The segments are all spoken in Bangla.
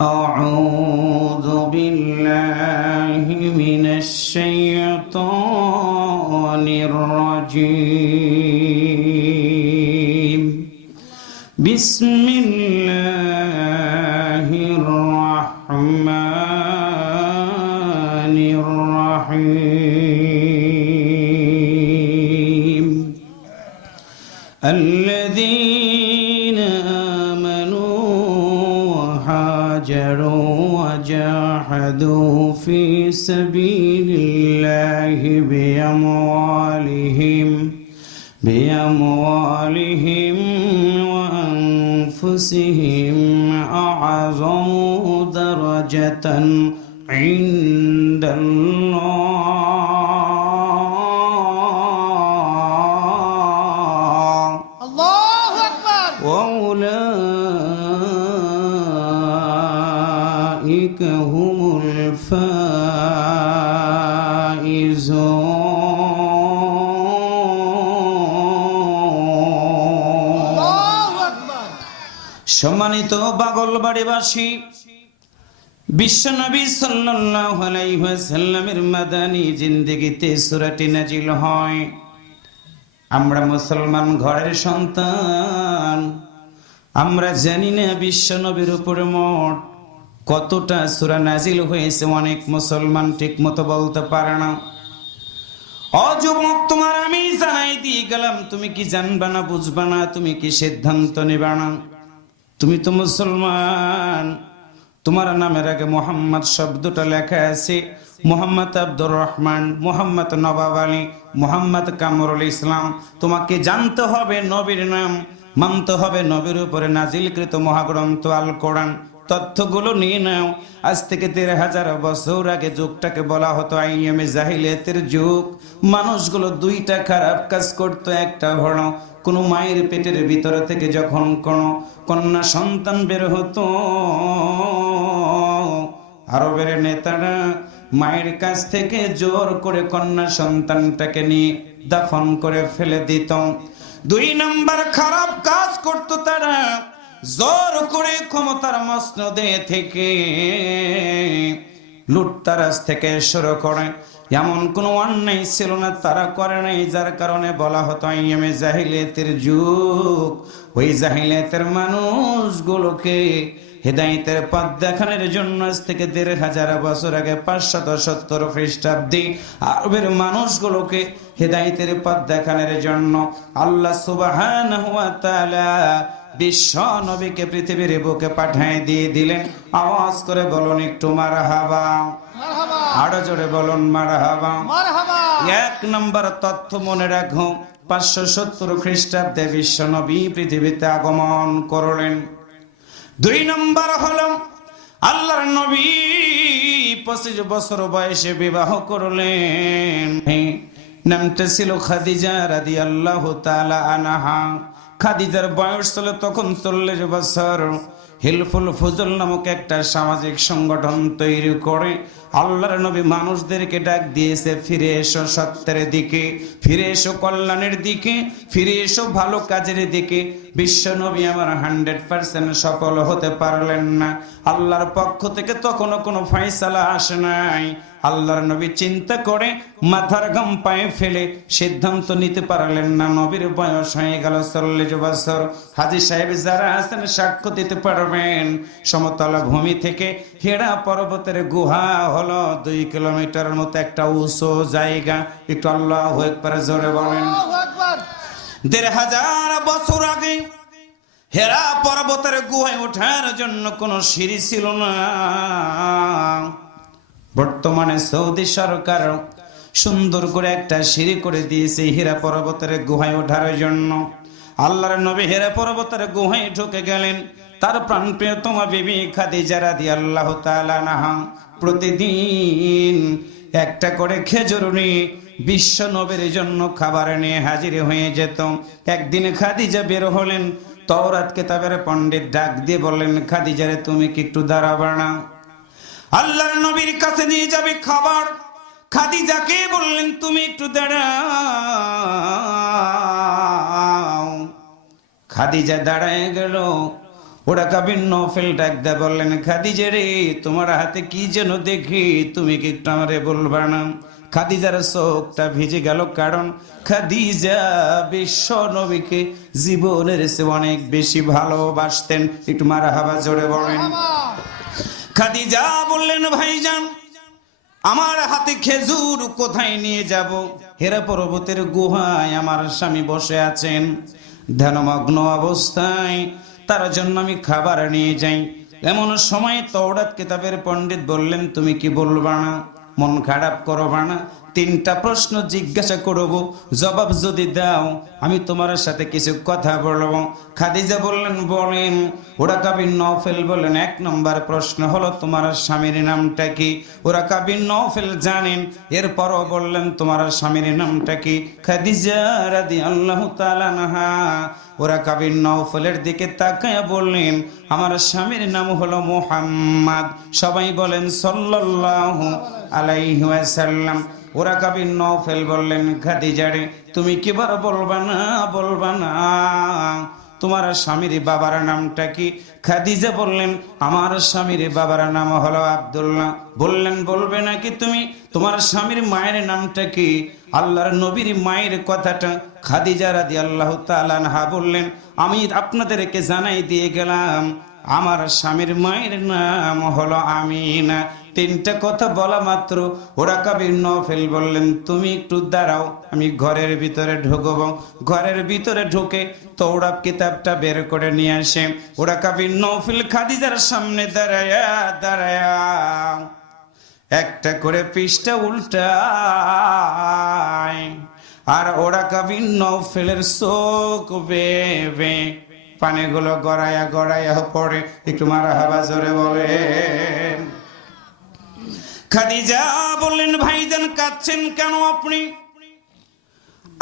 أعوذ بالله من الشيطان الرجيم بسم الله الرحمن الرحيم الذين آمنوا وهاجروا وجاهدوا في سبيل الله بأموالهم وأنفسهم أعظم درجة عند الله الله أكبر وأولئك هم الفائزون الله أكبر সম্মানিত বাগলবাড়িবাসী, বিশ্বনবী সাল্লাল্লাহু আলাইহি ওয়াসাল্লামের মাদানী জিন্দেগিতে সূরাটি নাজিল হয়। আমরা মুসলমান ঘরের সন্তান, আমরা জানি না বিশ্বনবীর উপরে মোট কতটা সূরা নাজিল হয়েছে। অনেক মুসলমান ঠিক মতো বলতে পারে না। অযুবক, তোমার আমি জানাই দিয়ে গেলাম, তুমি কি জানবা না, বুঝবা না, তুমি কি সিদ্ধান্ত নেবা না? তুমি তো মুসলমান, তোমার নামের আগে মোহাম্মদ শব্দটা লেখা আছে। মোহাম্মদ আব্দুর রহমান, মোহাম্মদ নবাব আলী, মোহাম্মদ কামরুল ইসলাম। তোমাকে জানতে হবে নবীর নাম, মানতে হবে নবীর উপরে নাজিলকৃত মহাগ্রন্থ আল কোরআন। তথ্যগুলো নিয়ে নাও। আজ থেকে 13,000 বছর আগে যুগটাকে বলা হতো আইয়ামে জাহিলিয়াতের যুগ। মানুষগুলো দুইটা খারাপ কাজ করতো। একটা হলো, কোনো মায়ের পেটের ভিতরে থেকে যখন কোনো কন্যা সন্তান বের হতো, আরবের নেতারা মায়ের কাছ থেকে জোর করে কন্যা সন্তানটাকে নিয়ে দাফন করে ফেলে দিত। 2 নম্বর খারাপ কাজ করতো তারা, জোর করে ক্ষমতার মসনদে থেকে লুটতারাজ থেকে শুরু করে এমন কোনো অন্যায় ছিল না তারা করে নাই, যার কারণে বলা হতো আইয়ামে জাহিলিয়াতের যুগ। ওই জাহিলিয়াতের মানুষগুলোকে হেদায়েতের পথ দেখানোর জন্য আজ থেকে 1,500 বছর আগে 570 খ্রিস্টাব্দে আরবের মানুষগুলোকে হেদায়েতের পথ দেখানোর জন্য আল্লাহ সুবহানাহু ওয়া তাআলা বিশ্ব নবীকে পৃথিবীর বুকে পাঠিয়ে দিয়ে দিলেন। আওয়াজ করে বলুন একটু মারহাবা, মারহাবা আরো জোরে বলুন মারহাবা। মারহাবা 1 নম্বর তথ্য মনে রাখো, 570 খ্রিস্টাব্দে বিশ্ব নবী পৃথিবীতে আগমন করলেন। 2 নম্বর হলো, আল্লাহর নবী 25 বছর বয়সে বিবাহ করলেন। নামটা ছিল খাদিজা রাদিয়াল্লাহু তাআলা আনহা। খাদিজার বয়স ছিল তখন 40 বছর। হিলফুল ফুজুল নামক একটা সামাজিক সংগঠন তৈরি করে আল্লাহর নবী মানুষদেরকে ডাক দিয়েছে, ফিরে এসো সত্যের দিকে, ফিরে এসো কল্যাণের দিকে, ফিরে এসো ভালো কাজের দিকে। বিশ্ব নবী আমার 100% সফল হতে পারলেন না। আল্লাহর পক্ষ থেকে তখনও কোনো ফয়সালা আসে নাই। আল্লাহর নবী চিন্তা করে মাথার ঘাম পায়ে ফেলে সিদ্ধান্ত নিতে পারলেন না। নবীর বয়স হয়ে গেল 40 বছর। হাজী সাহেব যারা আছেন সাক্ষ্য দিতে পারবেন, সমতল ভূমি থেকে হেরা পর্বতের গুহা হলো 2 কিলোমিটারের মতো একটা উঁচু জায়গা। একটু আল্লাহু আকবার জোরে বলেন। আল্লাহু আকবার 1,500 বছর আগে হেরা পর্বতের গুহায় ওঠার জন্য কোনো সিঁড়ি ছিল না। বর্তমানে সৌদি সরকার সুন্দর করে একটা সিঁড়ি করে দিয়েছে হীরা পর্বতের গুহায় ওঠার জন্য। আল্লাহর নবী হীরা পর্বতের গুহায় ঢুকে গেলেন। তার প্রাণপ্রিয়তমা বিবি খাদিজা রাদিয়াল্লাহু তাআলা আনহা প্রতিদিন একটা করে খেজুর নিয়ে বিশ্ব নবীর জন্য খাবার নিয়ে হাজির হয়ে যেত। একদিন খাদিজা বের হলেন, তওরাত কিতাবের পণ্ডিত ডাক দিয়ে বললেন, খাদিজা রে, তুমি কি একটু দাঁড়াবে না? আল্লাহর নবীর কাছে নিয়ে যাবে খাবার। খাদিজাকে বললেন, তুমি একটু দাঁড়াও। খাদিজা দাঁড়ায় গেল। ওরা কাবিন নফেল ডাক দে বললেন, খাদিজা রে, তোমার হাতে কি যেন দেখি, তুমি কি একটু আমারে বলবা না? খাদিজার চোখটা ভিজে গেল, কারণ খাদিজা বিশ্ব নবীকে জীবনের চেয়ে অনেক বেশি ভালোবাসতেন। একটু মারহাবা জোরে বলেন। খাদিজা বললেন, ভাইজান, আমার হাতে খেজুর কোথায় নিয়ে যাব? হেরা পর্বতের গুহায় আমার স্বামী বসে আছেন ধ্যানমগ্ন অবস্থায়, তার জন্য আমি খাবার নিয়ে যাই। এমন সময় তাওরাত কিতাবের পণ্ডিত বললেন, তুমি কি বলবা না? মন খারাপ করবা না, 3টা প্রশ্ন জিজ্ঞাসা করব, জবাব যদি দাও আমি তোমার সাথে কিছু কথা বলবো। খাদিজা বললেন, বলেন। ওরাকা বিন নওফেল বললেন, 1 নম্বর প্রশ্ন হলো তোমার স্বামীর নামটা কি? ওরাকা বিন নওফেল জানেন। এরপরও বললেন, তোমার স্বামীর নামটা কি? খাদিজা রাদিয়াল্লাহু তাআলা আনহা ওরাকা বিন নওফেলের দিকে তাকায়া বললেন, আমার স্বামীর নাম হলো মুহাম্মদ। সবাই বলেন সাল্লাল্লাহু আলাইহি ওয়াসাল্লাম। ওরাকা বিন নওফেল বললেন, খাদিজা রে, তুমি কি বার বলবা না? বলবা না তোমার স্বামীর বাবার নামটা কি? খাদিজা বললেন, আমার স্বামীর বাবার নাম হলো আব্দুল্লাহ। বললেন, বলবে নাকি তুমি? তোমার স্বামীর মায়ের নামটা কি? আল্লাহর নবীর মায়ের কথাটা খাদিজা রাদিয়াল্লাহু তাআলা আনহা বললেন, আমি আপনাদেরকে জানাই দিয়ে গেলাম, আমার স্বামীর মায়ের নাম হলো আমিনা। 3টা কথা বলা মাত্র ওরাকা বিন নওফেল বললেন, তুমি একটু দাঁড়াও, আমি ঘরের ভিতরে ঢুকবো। ঘরের ভিতরে ঢুকে তাওরাত কিতাবটা বের করে নিয়ে আসে। ওরাকা বিন নওফেল খাদিজার সামনে দাঁড়ায়া দাঁড়ায়া একটা করে পৃষ্ঠা উল্টায়, আর ওরাকা বিন নওফেলের চোখ বেয়ে পানিগুলো গড়াইয়া গড়াইয়া পড়ে। একটু মারহাবা জোরে বলেন। খাদিজা বললেন, ভাইজান, কাঁদছেন কেন আপনি?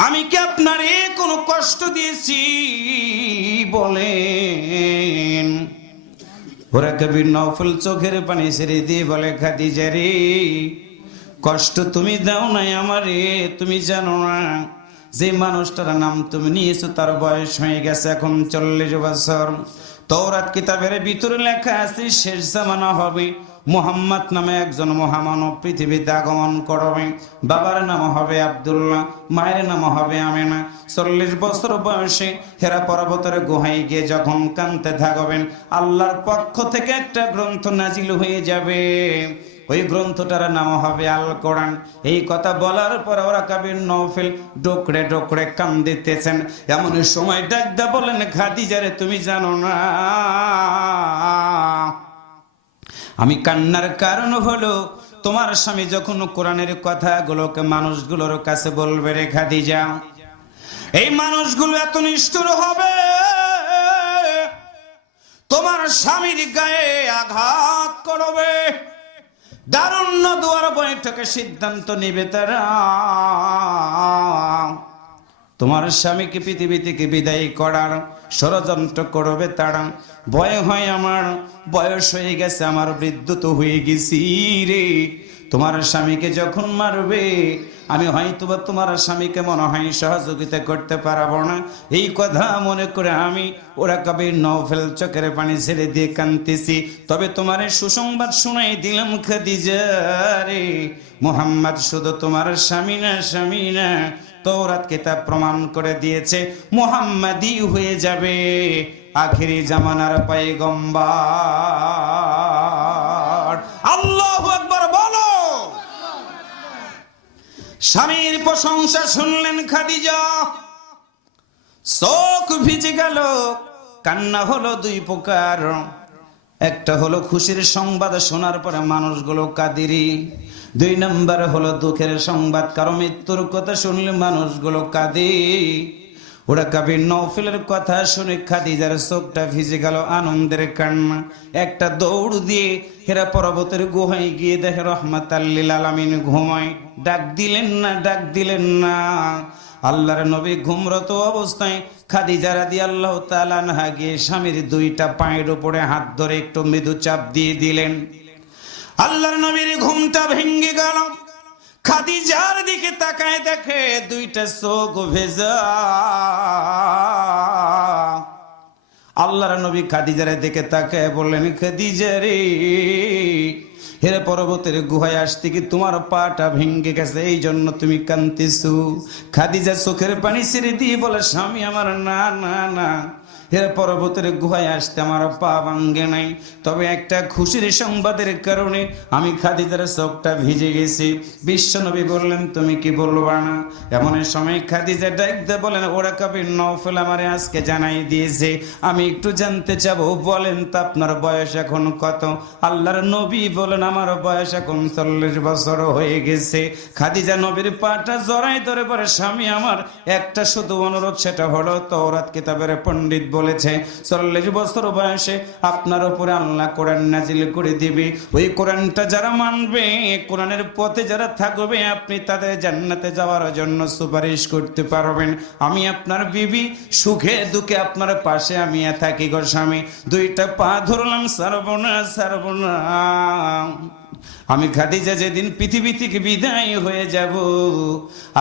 আমি কি আপনারে কোনো কষ্ট দিয়েছি? বলেন। ওরাকা বিন নওফেল চোখের পানি ছেড়ে দিয়ে বলে, খাদিজা রে, কষ্ট তুমি দাও নাই আমারে। তুমি জানো না, যে মানুষটার নাম তুমি নিয়েছো তার বয়স হয়ে গেছে এখন 40 বছর। তাওরাত কিতাবের ভিতরে লেখা আছে, শেষ জামানা হবে, মুহাম্মদ নামে একজন মহামানব পৃথিবীতে আগমন করবে। বাবার নাম হবে আব্দুল্লাহ, মায়ের নাম হবে আমেনা। 40 বছর বয়সে হেরা পর্বতের গুহায় গিয়ে যখন কাঁদতে থাকবেন, আল্লাহর পক্ষ থেকে একটা গ্রন্থ নাজিল হয়ে যাবে। ওই গ্রন্থটার নাম হবে আল কোরআন। এই কথা বলার পর ওরাকা বিন নওফেল ডোকরে ডোকরে কান্দিতেছেন। এমন সময় ডাকদা বলেন, খাদিজা রে, তুমি জানো না আমি কান্নার কারণ হলো তোমার স্বামী যখন কোরআনের কথাগুলোকে মানুষগুলোর কাছে বলবে, রে খাদিজা, এই মানুষগুলো এত নিষ্ঠুর হবে, তোমার স্বামীর গায়ে আঘাত করবে, দারুণ দুয়ার বৈঠকে সিদ্ধান্ত নিবে তারা, তোমার স্বামীকে পৃথিবী থেকে বিদায় করার ষড়যন্ত্র করবে তারা। ভয় হয় আমার, বয়স হয়ে গেছে আমার, বৃদ্ধ তো হয়ে গেছি রে। তোমার স্বামীকে যখন মারবে, আমি হয়তো বা তোমার স্বামীকে মনে হয় সহযোগিতা করতে পারবো না। এই কথা মনে করে আমি ওরাকা বিন নওফেল চোখের পানি ছেড়ে দিয়ে কাঁদতেছি। তবে তোমার সুসংবাদ শুনাই দিলাম খাদিজা রে, মুহাম্মদ শুধু তোমার স্বামী না, স্বামী না, তাওরাত কিতাব প্রমাণ করে দিয়েছে মুহাম্মাদি হয়ে যাবে আখিরি জামানার পয়গম্বর। আল্লাহু আকবার বলো। স্বামীর প্রশংসা শুনলেন খাদিজা, চোখ ভিজে গেল, কান্না হলো 2 প্রকার। একটা হলো খুশির সংবাদ শোনার পরে মানুষগুলো কাঁদিরি, 2 নম্বর হলো দুঃখের সংবাদ, কারো মৃত্যুর কথা শুনলে মানুষগুলো কাঁদে। ওরাকা বিন নওফেলের কথা শুনে খাদিজার চোখটা ভিজে গেল, আনন্দের কান্না। একটা দৌড় দিয়ে হেরা পর্বতের গুহায় গিয়ে দেখে রহমাতাল লিল আলামিন ঘুমায়। ডাক দিলেন না, ডাক দিলেন না। আল্লাহর নবী ঘুমরত অবস্থায় খাদিজা রাদিয়াল্লাহু তাআলা আনহা গিয়ে স্বামীর 2টা পায়ের উপরে হাত ধরে একটু মৃদু চাপ দিয়ে দিলেন। আল্লাহর নবীর ঘুমটা ভেঙে গেল। খাদিজার দিকে তাকায় দেখে 2টা চোখ ভেজা। আল্লাহর নবী খাদিজারে দেখে তাকায় বললেন, খাদিজা রে, হেরে পর্বতের গুহায় আসতে কি তোমার পাটা ভেঙে গেছে, এই জন্য তুমি কাঁদতেছো? খাদিজা চোখের পানি ছেড়ে দিয়ে বলে, স্বামী আমার, না না না, হেরে পর্বতের গুহায় আসতে আমার পা ভাঙ্গে নাই, তবে একটা খুশির সংবাদের কারণে আমি খাদিজার চোখটা ভিজে গেছি। বিশ্বনবী বললেন, তুমি কি বলবা না? এমন সময় খাদিজা ডাকতে বলেন, ওরা কবি নওফেল আমারে আজকে জানাই দিয়েছে, আমি একটু জানতে চাবো, বলেন তো আপনার বয়স এখন কত? আল্লাহর নবী বলেন, আমার বয়স এখন 40 বছর হয়ে গেছে। খাদিজা নবীর পাটা জড়াই ধরে পড়ে, স্বামী আমার, একটা শুধু অনুরোধ, সেটা হলো তাওরাত কিতাবের পণ্ডিত বলেছে 40 বছর বয়সে আপনার উপরে আল্লাহ কোরআন নাজিল করে দিবে। ওই কোরআনটা যারা মানবে, কোরআনের পথে যারা থাকবে, আপনি তাদের জান্নাতে যাওয়ার জন্য সুপারিশ করতে পারবেন। আমি আপনার বিবি, সুখে দুঃখে আপনার পাশে আমি থাকি গো স্বামী। দুইটা পা ধরলাম, ছাড়বো না, ছাড়বো না। আমি খাদিজা যেদিন পৃথিবী থেকে বিদায় হয়ে যাব,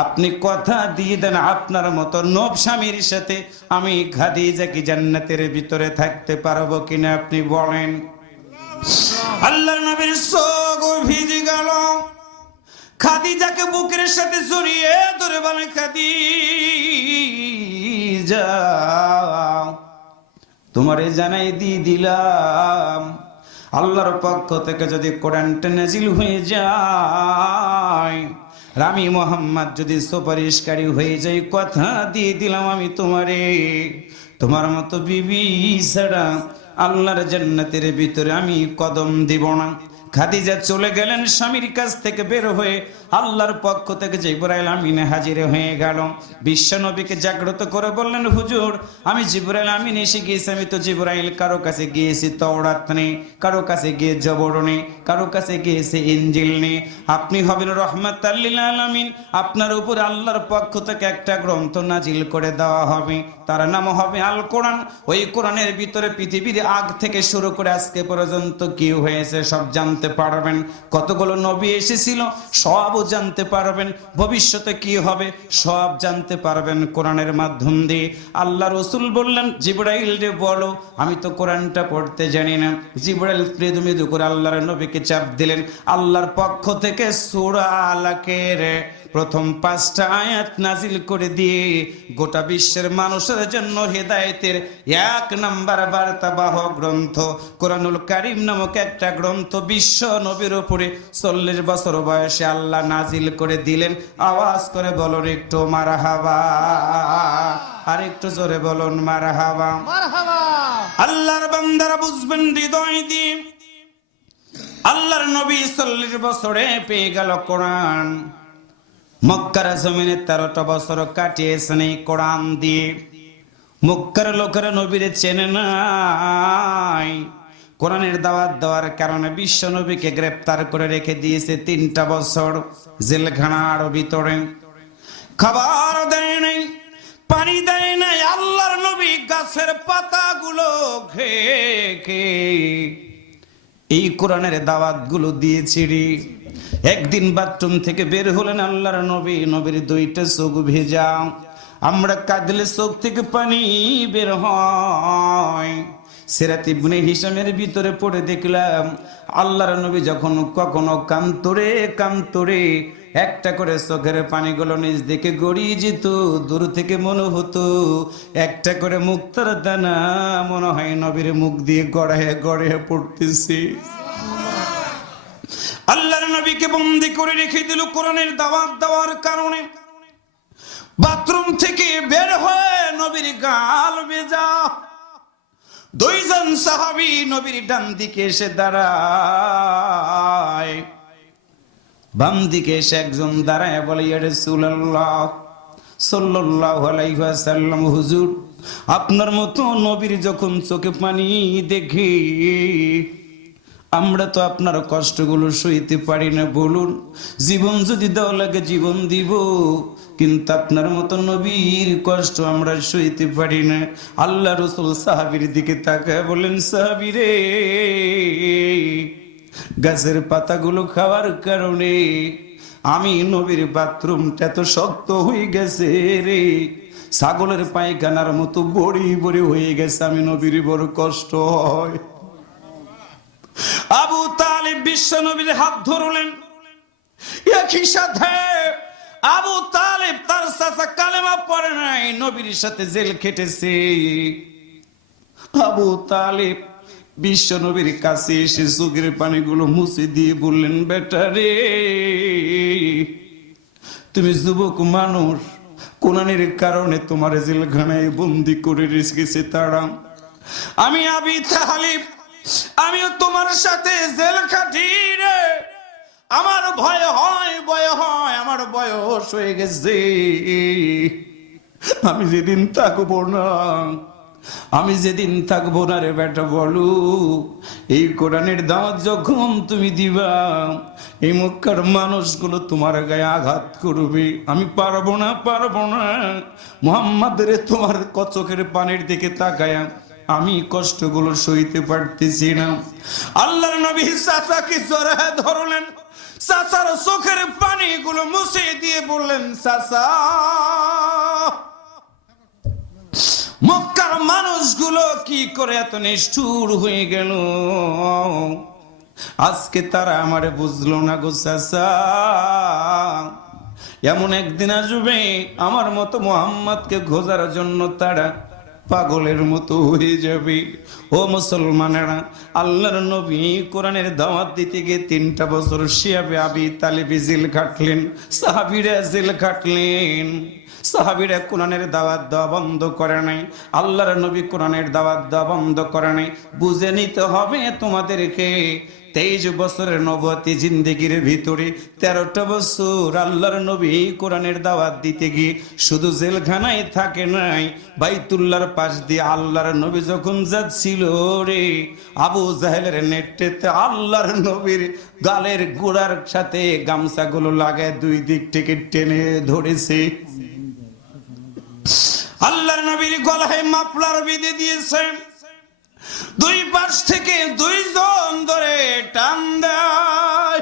আপনি কথা দিয়ে দেন আপনার মতো নব স্বামীর সাথে আমি খাদিজা কি জান্নাতের ভিতরে থাকতে পারবো কিনা, আপনি বলেন। আল্লাহর নবীর চোখ ভিজে গেল। খাদিজাকে বুকের সাথে জড়িয়ে ধরে বলে, খাদিজা, তোমারে জানাই দিয়ে দিলাম, আল্লাহর পক্ষ থেকে যদি কোরআনটা নাজিল হয়ে যায়, আমি মুহাম্মদ যদি সুপারিশকারী হয়ে যাই, কথা দিয়ে দিলাম আমি তোমারে, তোমার মতো বিবি ছাড়া আল্লাহর জান্নাতের ভিতরে আমি কদম দিব না। খাদিজা চলে গেলেন স্বামীর কাছ থেকে বের হয়ে। আল্লাহর পক্ষ থেকে জিবরাইল আমিন হাজির হয়ে গেল। বিশ্ব নবীকে জাগ্রত করে বললেন, হুজুর, আমি জিবরাইল আমিন এসে গিয়েছি। আমি তো জিবরাইল, কারো কাছে গিয়েছি তাওরাত নিয়ে, কারো কাছে গিয়ে জবর নিয়ে, কারো কাছে গিয়েছি ইনজিল নিয়ে। আপনি হবেন রহমাতাল লিল আলামিন, আপনার উপর আল্লাহর পক্ষ থেকে একটা গ্রন্থ নাজিল করে দেওয়া হবে, তার নাম হবে আল কোরআন। ওই কোরআনের ভিতরে পৃথিবীর আগ থেকে শুরু করে আজকে পর্যন্ত কি হয়েছে সব জানতে পারবেন, কতগুলো নবী এসেছিল সবও জানতে পারবেন, ভবিষ্যতে কি হবে সব জানতে পারবেন কোরআনের মাধ্যম দিয়ে। আল্লাহ রসুল বললেন, জিবরাইল রে বলো, আমি তো কোরআনটা পড়তে জানি না। জিবরাইল মৃদু মৃদু করে আল্লাহর নবীকে চাপ দিলেন। আল্লাহর পক্ষ থেকে সূরা আলাকের প্রথম 5টা আয়াত নাজিল করে দিয়ে গোটা বিশ্বের মানুষের জন্য হেদায়েতের 1 নাম্বার বার্তাবাহক গ্রন্থ কোরআনুল কারীম নামক একটা গ্রন্থ বিশ্ব নবীর উপরে 40 বছর বয়সে আল্লাহ নাজিল করে দিলেন। আওয়াজ করে বলুন একটু মারহাবা, আর একটু জোরে বলুন মারহাবা। মারহাবা। আল্লাহর বান্দারা বুঝবেন হৃদয় দিয়ে, আল্লাহর নবী 40 বছরে পেয়ে গেল কোরআন। মক্কার জমিনে 13টা বছর কাটিয়েছেন এই কোরআন দিয়ে। মক্কার লোকেরা নবীরে চেনে নাই। কোরআনের দাওয়াত দেওয়ার কারণে বিশ্ব নবীকে গ্রেফতার করে রেখে দিয়েছে 3টা বছর জেলখানার ভিতরে। খাবার দেয় নাই, পানি দেয় নাই। আল্লাহর নবী গাছের পাতাগুলো খেয়ে খেয়ে এই কোরআনের দাওয়াত গুলো দিয়েছিড়ি। একদিন বাথরুম থেকে বের হলেন আল্লাহর নবী, নবীর 2টা চোখ ভেজা। আমরা কাঁদলে চোখ থেকে পানি বের হয়। সিরাত ইবনে হিশামের ভিতরে পড়ে দেখলাম আল্লাহর নবী যখন কখনো কান্তরে কান্তরে একটা করে চোখের পানিগুলো নিজ দিকে গড়িয়ে যেত, দূর থেকে মনে হতো একটা করে মুক্তার দানা মনে হয় নবীর মুখ দিয়ে গড়ায় গড়ায় পড়তেছে। আল্লাহর নবীকে বন্দী করে রেখে দিল কোরআনের দাওয়াত দেওয়ার কারণে। বাথরুম থেকে বের হয়ে নবীর গাল ভেজা। 2 জন সাহাবী নবীর ডান দিকে এসে দাঁড়ায়, বাম দিকে এসে একজন দাঁড়ায় বলে, ইয়া রাসূলুল্লাহ সাল্লাল্লাহু আলাইহি ওয়াসাল্লাম, হুজুর আপনার মতো নবীর যখন চোখে পানি দেখি আমরা তো আপনার কষ্টগুলো সইতে পারি না, বলুন জীবন যদি দেওয়া লাগে জীবন দিব, কিন্তু আপনার মতো নবীর কষ্ট আমরা সইতে পারি না। আল্লাহ রাসূল সাহাবীর দিকে তাকায় বলেন, সাহাবী রে, গাছের পাতাগুলো খাওয়ার কারণে আমি নবীর বাথরুমটা তো শক্ত হয়ে গেছে রে। ছাগলের পায়খানার মতো বড়ি বড়ি হয়ে গেছে, আমি নবীর বড় কষ্ট হয়। আবু তালিব বিশ্ব নবীর হাত ধরলেন। একই সাথে আবু তালিব তার চাচা কালেমা পড়ে নাই, নবীর সাথে জেল খেটেছে। আবু তালিব বিশ্ব নবীর কাছে এসে চোখের পানিগুলো মুছে দিয়ে বললেন, বেটা রে, তুমি যুবক মানুষ, কোরআনের কারণে তোমার জেলখানায় বন্দি করে রেখেছে তারা। আমি আবু তালিব, আমিও তোমার সাথে জেল খাটি রে। আমার ভয় হয়, আমার বয়স হয়ে গেছে। আমি যেদিন থাকবো না রে বেটা, বলো এই কোরআনের দাওয়াত যখন তুমি দিবা, এই মক্কার মানুষগুলো তোমার গায়ে আঘাত করবে। আমি পারবো না। মুহাম্মদ রে, তোমার চোখের পানির দিকে তাকায়া আমি কষ্টগুলো সইতে পারতেছি না। আল্লাহর নবী চাচাকে জড়ায় ধরলেন, চাচার চোখের পানিগুলো মুছে দিয়ে বললেন, চাচা, মক্কার মানুষগুলো কি করে এত নিষ্ঠুর হয়ে গেল? আজকে তারা আমারে বুঝলো না গো চাচা। এমন একদিন আসবে আমার মতো মুহাম্মদকে খোঁজার জন্য তারা পাগলের মতো হয়ে যাবে। ও মুসলমানেরা, আল্লাহর নবী কোরআনের দাওয়াত দিতে গিয়ে 3টা বছর শিয়াবে আবি তালিব জেল খাটলেন, সাহাবীরা জেল খাটলেন। সাহাবীরা কোরআনের দাওয়াত দেওয়া বন্ধ করে নাই, আল্লাহর নবী কোরআনের দাওয়াত দেওয়া বন্ধ করে নাই। বুঝে নিতে হবে তোমাদেরকে, 23 বছরের নবুয়তি জিন্দেগির ভিতরে 13টা বছর আল্লাহর নবী কোরআনের দাওয়াত দিতে গিয়ে শুধু জেলখানায় থাকে নাই, বাইতুল্লাহর পাশ দিয়ে আল্লাহর নবী যখন যাচ্ছিল রে, আবু জাহেলের নেতৃত্বে আল্লাহর নবীর গালের গোড়ার সাথে গামছাগুলো লাগায় 2 দিক থেকে টেনে ধরেছে। আল্লাহর নবীর গলায় মাফলার বেঁধে দিয়েছে, 2 পাশ থেকে 2 জন ধরে টান দেয়।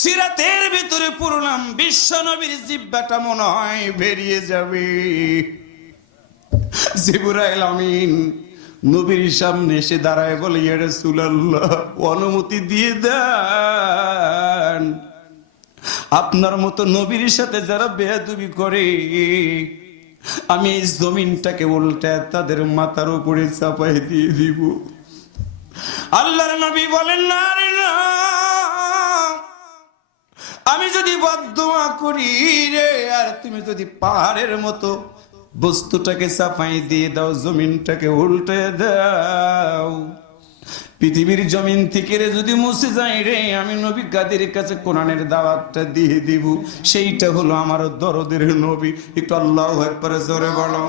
সিরাতের ভিতরে পড়লাম, বিশ্ব নবীর জিহ্বাটা মনে হয় বেরিয়ে যাবে। জিবরাইল আমিন নবীর সামনে এসে দাঁড়ায় বলে, ইয়া রাসূলুল্লাহ, অনুমতি দিয়ে দেন, আপনার মতো নবীর সাথে যারা বেয়াদবি করে আমি এই জমিনটাকে উল্টে তাদের মাথার উপরে চাপাই দিয়ে দিব। আল্লাহর নবী বলেন, না রে না, আমি যদি বদদুয়া করি রে, আর তুমি যদি পাহাড়ের মতো বস্তুটাকে চাপাই দিয়ে দাও, জমিনটাকে উল্টে দাও, পৃথিবীর জমিন থেকে রে যদি মুছে যায় রে, আমি নবী গাদের কাছে কোরআনের দাওয়াতটা দিয়ে দিব। সেইটা হলো আমার দরদের নবী। একটু আল্লাহু আকবার জোরে বলো।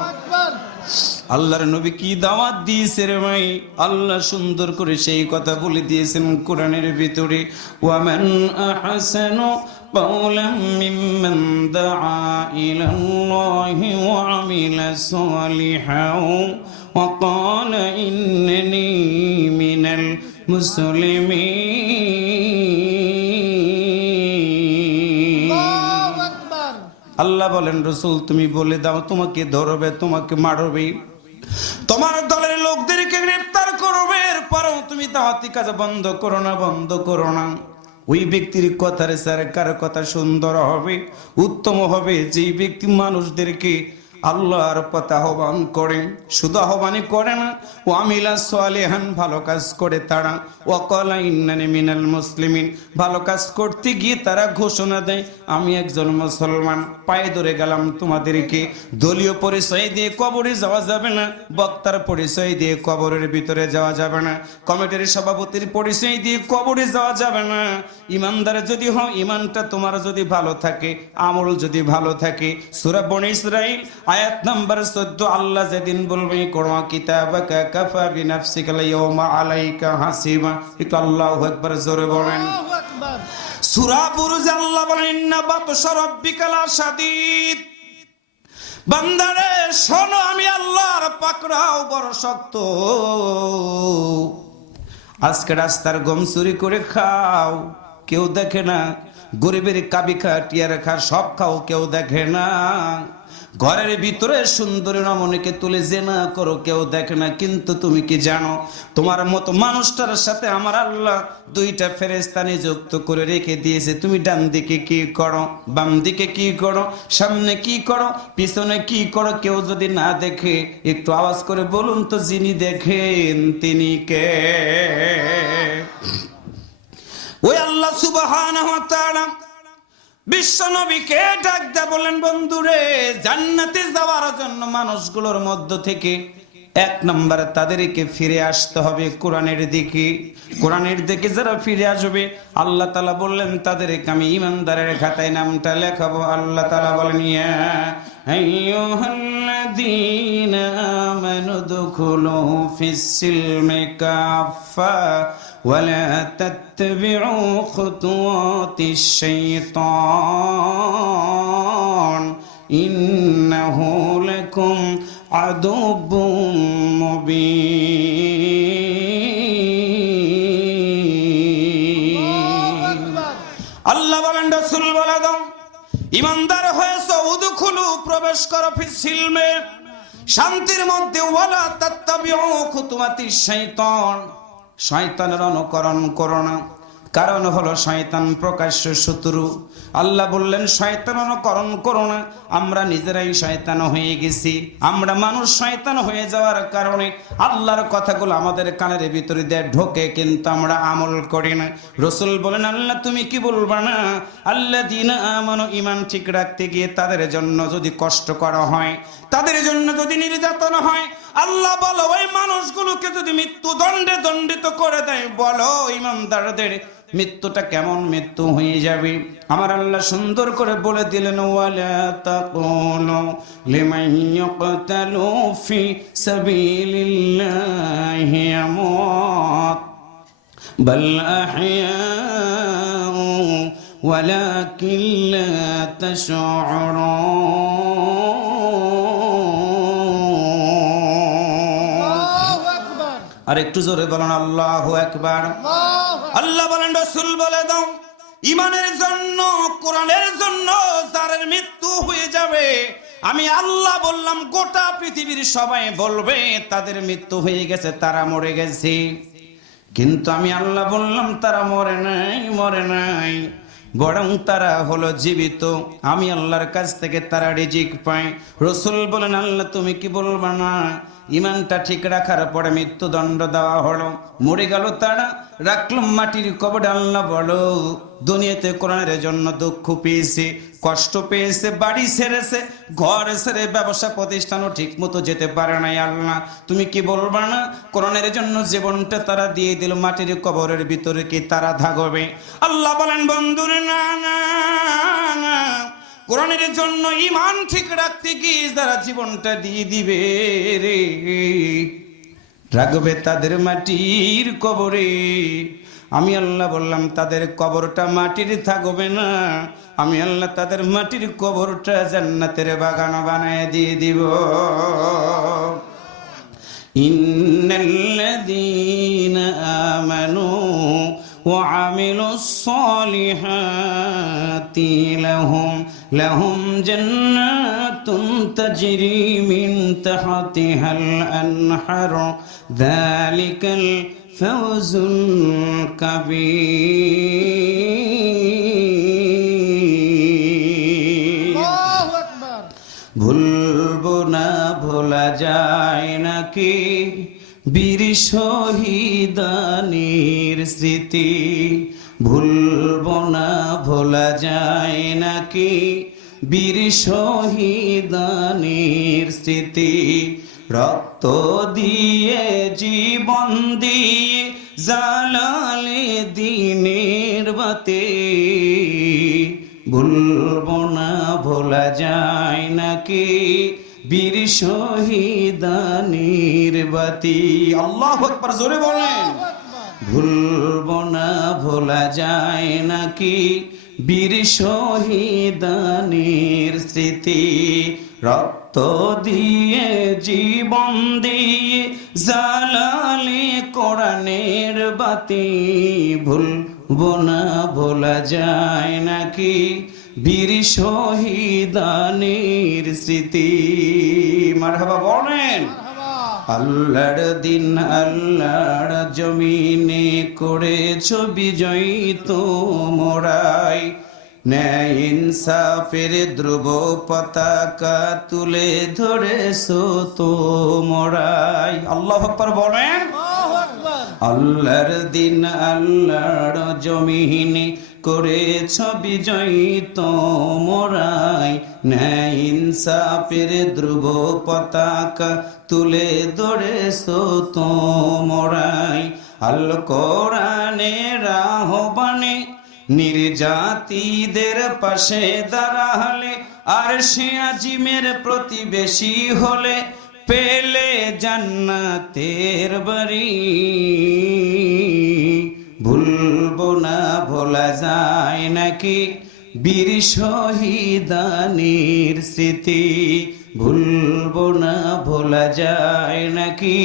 আল্লাহর নবী কি দাওয়াত দিয়েছে রে ভাই, আল্লাহ সুন্দর করে সেই কথা বলে দিয়েছেন কোরআনের ভিতরে, ওয়ামান আহসানু কাওলাম মিম্মান দাআ ইলাল্লাহি ওয়া আমিলা সালিহান ওয়া ক্বালা ইন্নানি মিনাল মুসলিমিন। আল্লাহ বলেন, রাসূল তুমি বলে দাও, তোমাকে ধরবে, তোমাকে মারবে, তোমার দলের লোকদেরকে গ্রেফতার করবে, এরপরও তুমি দাওয়াতি কাজ বন্ধ করো না। ওই ব্যক্তির কথার স্যার কার কথা সুন্দর হবে, উত্তম হবে, যেই ব্যক্তি মানুষদেরকে আল্লাহর পথে আহ্বান করে, শুধু আহ্বানই করে না, ও আমিলা সালিহান, ভালো কাজ করে তারা, ও ক্বালা ইন্নানি মিনাল মুসলিমিন, ভালো কাজ করতে গিয়ে তারা ঘোষণা দেয় আমি একজন মুসলমান। পায়ে ধরে গেলাম তোমাদেরকে, দলীয় পরিচয় দিয়ে কবরে যাওয়া যাবে না, বক্তার পরিচয় দিয়ে কবরের ভিতরে যাওয়া যাবে না, কমিটির সভাপতির পরিচয় দিয়ে কবরে যাওয়া যাবে না। ইমানদার যদি হও, ইমানটা তোমার যদি ভালো থাকে, আমল যদি ভালো থাকে, সূরা বনী ইসরাঈল আয়াত নাম্বার 14, আল্লাহ যেদিন বলবে কোরআন কিতাবাকা কাফা বিনাফসিকা ইয়াউমা আলাইকা হাসিবা। একটু আল্লাহু আকবার জোরে বলেন। সূরা বুরুজ আল্লাহ বলেন, ইন্না বাতশা রাব্বিকা লাশাদীদ। বান্দারে শোনো, আমি আল্লাহর পাকড়াও বড় শক্ত। আজকে রাস্তার গম চুরি করে খাও, কেউ দেখে না, গরিবের কাবি খা, টিয়ার খা, সব খাও, কেউ দেখে না। ঘরের ভিতরে সুন্দরী রমণীকে তুলে জেনা করো, কেউ দেখে না, কিন্তু তুমি কি জানো তোমার মতো মানুষটার সাথে আমার আল্লাহ দুইটা ফেরেশতা নিযুক্ত করে রেখে দিয়েছে। তুমি ডান দিকে কি করো, বাম দিকে কি করো, সামনে কি করো, পিছনে কি করো, কেউ যদি না দেখে একটু আওয়াজ করে বলুন তো, যিনি দেখেন তিনি কে? ওই আল্লাহ সুবহানাহু ওয়া তাআলা বিশ্ব নবীকে ডাক দেয়া বলেন, বন্ধুরে, জান্নাতে যাওয়ার জন্য মানুষগুলোর মধ্য থেকে এক নম্বরে তাদেরকে ফিরে আসতে হবে কোরআনের দিকে। কোরআনের দিকে যারা ফিরে আসবে আল্লাহ তাআলা বললেন তাদেরকে আমি ইমানদারের খাতায় নামটা লেখাবো। আল্লাহ তাআলা বলেন, ইয়া আইয়ুহাল্লাযীনা আমানু দুখুলু ফিস-সিলমি কাফা ওয়ালা তাত্তাবিউ খুতুওয়াতিশ শাইতান ইন্নাহু লাকুম আদুব্বুম মুবিন। আল্লাহ বলেন, রাসূল বলে দাও, ইমানদার হয়েছে, উদখুলু প্রবেশ করো, ফিস-সিলমে শান্তির মধ্যে, ওয়ালা তাত্তাবিউ খুতুওয়াতিশ শাইতান শয়তানের অনুকরণ করো না। কারণ হলো শয়তান প্রকাশ্য শত্রু। আল্লাহ বললেন শয়তান অনুকরণ করো না। আমরা নিজেরাই শয়তান হয়ে গেছি। আমরা মানুষ শয়তান হয়ে যাওয়ার কারণে আল্লাহর কথাগুলো আমাদের কানের ভিতরে দিয়ে ঢোকে, কিন্তু আমরা আমল করি না। রাসূল বলেন, আল্লাহ তুমি কি বলবা না, আল্লাযীনা আমানু, ঈমান ঠিক রাখতে গিয়ে তাদের জন্য যদি কষ্ট করা হয়, তাদের জন্য যদি নির্যাতন হয়, আল্লাহ বলো ওই মানুষগুলোকে যদি মৃত্যুদণ্ডে দণ্ডিত করে দেয়, বলো ঈমানদারদের মৃত্যুটা কেমন মৃত্যু হয়ে যাবে। আমার আল্লাহ সুন্দর করে বলে দিলেন, ওয়ালা তাকুলু লিমান ইয়াকতালু ফি সাবিলিল্লাহি আমওয়াত বাল আহইয়াউ ওয়ালাকিন লা তাশউরুন। আর একটু জোরে বলেন আল্লাহু আকবার। আল্লাহ বলেন, রাসূল বলে দাও, ঈমানের জন্য, কোরআনের জন্য যাদের মৃত্যু হয়ে যাবে, আমি আল্লাহ বললাম গোটা পৃথিবীর সবাই বলবে তাদের মৃত্যু হয়ে গেছে, তারা মরে গেছে। কিন্তু আমি আল্লাহ বললাম তারা মরে নাই, মরে নাই, বরং তারা হলো জীবিত। আমি আল্লাহর কাছ থেকে তারা রিজিক পায়। রাসূল বলেন, আল্লাহ তুমি কি বলবা না, ঈমানটা ঠিক রাখার পরে মৃত্যুদণ্ড দেওয়া হলো, মরে গেল তারা, রাখলাম মাটির কবরে। আল্লাহ বলো দুনিয়াতে কোরআনের জন্য দুঃখ পেয়েছে, কষ্ট পেয়েছে, বাড়ি ছেড়েছে, ঘর ছেড়ে ব্যবসা প্রতিষ্ঠানও ঠিক মতো যেতে পারে নাই। আল্লাহ তুমি কি বলবা না, কোরআনের জন্য জীবনটা তারা দিয়ে দিল, মাটির কবরের ভিতরে কি তারা থাকবে? আল্লাহ বলেন, বন্ধুরে, না না, কোরআনের জন্য ঈমান ঠিক রাখতে গিয়ে যারা জীবনটা দিয়ে দিবে রে, রাখবে তাদের মাটির কবরে। আমি আল্লাহ বললাম তাদের কবরটা মাটির থাকবে না, আমি আল্লাহ তাদের মাটির কবরটা জান্নাতের বাগান বানায় দিয়ে দিব। ইন্নাল্লাযীনা আমানু ওয়া আমিলুস সালিহাতি লাহুম জান্নাতুন তাজরি মিন তাহতিহাল আনহার যালিকাল ফাওজুল কাবীর। ভুলবো না, ভোলা যায় নাকি বীর শহীদানির স্মৃতি, ভুলবো না, ভোলা যায় নাকি বীর শহীদানির স্মৃতি। রক্ত দিয়ে, জীবন দিয়ে জ্বালালে দিনের বাতি, ভুলবো না, ভোলা যায় নাকি বীর শহীদানির বাতি। আল্লাহু আকবার, জোরে বলেন। ভুলবো না, ভোলা যায় নাকি বীর শহীদানির স্মৃতি। রক্ত দিয়ে, জীবন দিয়ে জ্বালালে কোরআনের বাতি, ভুলবো না, ভোলা যায় নাকি বীর শহীদানির স্মৃতি। মারহাবা বলেন। আল্লাহর দিন আল্লাহর জমিনে করেছ বিজয়ী তোমরাই, ন্যায় ইনসাফের ধ্রুব পতাকা তুলে ধরেছো তোমরাই। আল্লাহু আকবার বলেন। আল্লাহু আকবার। আল্লাহর দিন আল্লাহর জমিনে করেছ বিজয়ী তোমরাই, ন্যায় ইনসাফের ধ্রুব পতাকা তুলে ধরেছো তোমরাই। আল কোরআনের আহ্বানে নির্যাতিদের পাশে দাঁড়ালে, আর সে আজিমের প্রতিবেশী হলে পেলে জান্নাতের বাড়ি। ভুলবো না ভোলা যায় নাকি বীর শহীদানির স্মৃতি, ভুলবো না ভোলা যায় নাকি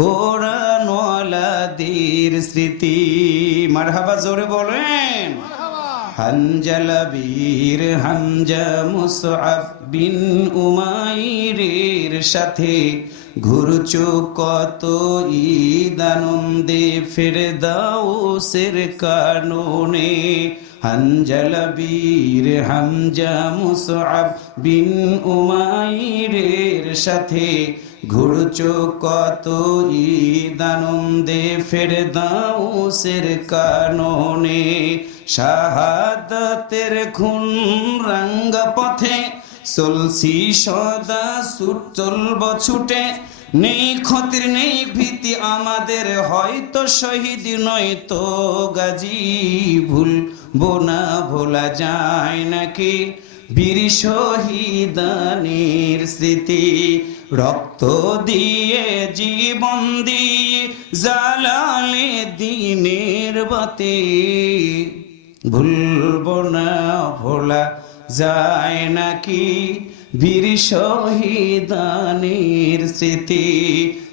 কোরআনওয়ালাদের স্মৃতি। মারহাবা জোরে বলেন। হানজালা বীর হামজা মুসআব বিন উমাইরের সাথে ঘুরছো কত ঈদ আনন্দে ফেরদাউসের কাননে। হানজালা বীর হামজা মুসআব বিন উমাইরের সাথে ঘুরছো কত ঈদ আনন্দে ফেরদাউসের কাননে। শাহাদাতের খুন রাঙ্গা পথে চলছি সদা চলব ছুটে, নেই ক্ষতির নেই ভীতি আমাদের, হয়তো শহীদ নয়তো গাজী। ভুলবো না ভোলা যায় নাকি বীর শহীদানির স্মৃতি, রক্ত দিয়ে জীবন দিয়ে জ্বালালে দিনের বাতি। ভুলবো না ভোলা যায় নাকি বীর শহীদানির স্মৃতি,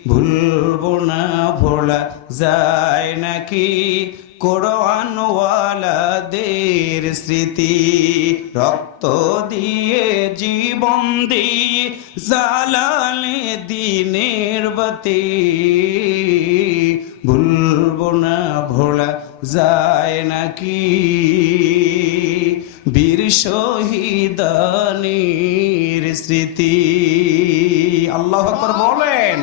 ভুলবো না ভোলা যায় নাকি কোরআনওয়ালাদের স্মৃতি। রক্ত দিয়ে জীবন দিয়ে জ্বালালে দিনের বাতি, ভুলবো না ভোলা যায় নাকি বীর শহীদানির স্মৃতি। আল্লাহু আকবার বলেন।